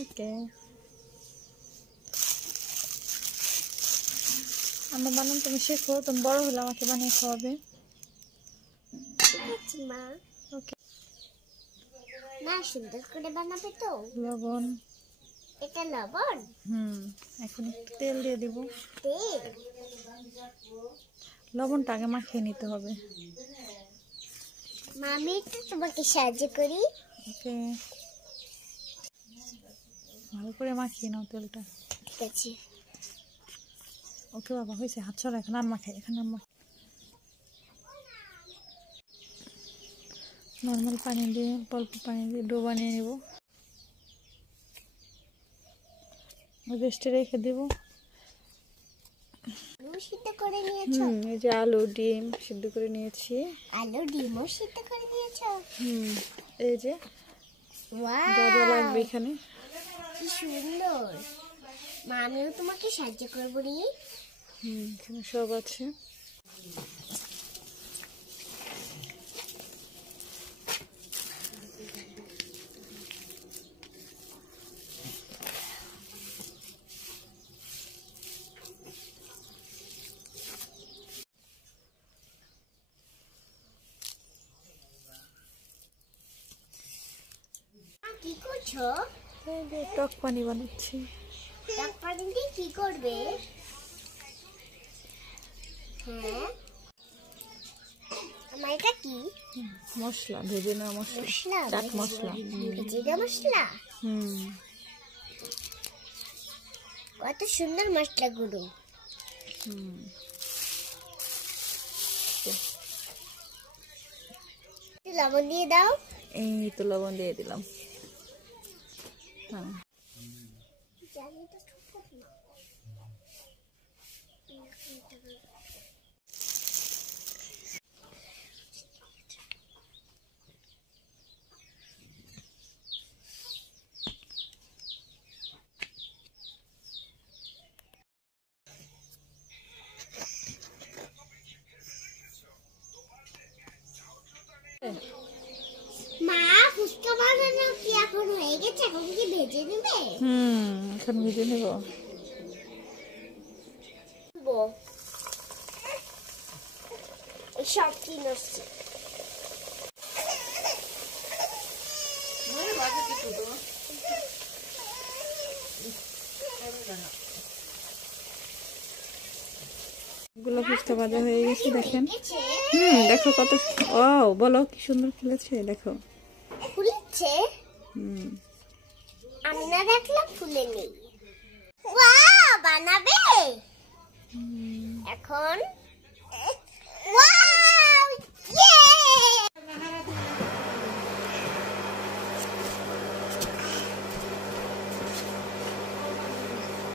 ওকে, আমরা বানান তুমি শেখো, তুমি বড় হলে আমাকে বানিয়ে খাওয়াবে। ঠিক আছে মা। ওকে, না সুন্দর করে বানাবে তো। লবণ, এটা লবণ। এখন একটু তেল দিয়ে দিব। তেল, লবণটা আগে মাখিয়ে নিতে হবে। মা আমি একটু তোমাকে সাহায্য করি। ওকে, ভালো করে মাখিয়ে নাও তেলটা। ঠিক আছে। ওকে বাবা, হয়েছে, হাত ছড়া, এখন আর মাখাই, এখন আর মাখাই। নর্মাল পানি দিয়ে, অল্প পানি দিয়ে ডো বানিয়ে নেব, রেস্টে রেখে দেব। আলু সিদ্ধ করে নিয়েছো? এই যে আলু ডিম সিদ্ধ করে নিয়েছি। আলু ডিমও সিদ্ধ করে নিয়েছো? এই যে যা যা লাগবে এখানে। কি সুন্দর। মা আমিও তোমাকে সাহায্য করবো নি। এখানে সব আছে। কি করছো? এই যে টক পানি বানাচ্ছি। টক পানি দিয়ে কি করবে? হ্যাঁ, আমার এটা কি? মশলা, ভেজে নেওয়া মশলা, মশলা, চাট মশলা। ভেজে দেওয়া মশলা। কত সুন্দর মশলা গুঁড়ো। লবণ দিয়ে দাও। এই তো লবণ দিয়ে দিলাম। মা ফুচকা বানানো কি এখন হয়ে গেছে? এখন কি ভেজে নেবে? এখন ভেজে নেব। সব কি নড়ছে? গুলো ফুচকা ভাজা হয়ে গেছে, দেখেন। দেখো কত, ও বলো কি সুন্দর ফুলেছে, দেখো। ফুলেছে? আমি না দেখলাম ফুলে নেই। ওয়াও, বানাবে এখন?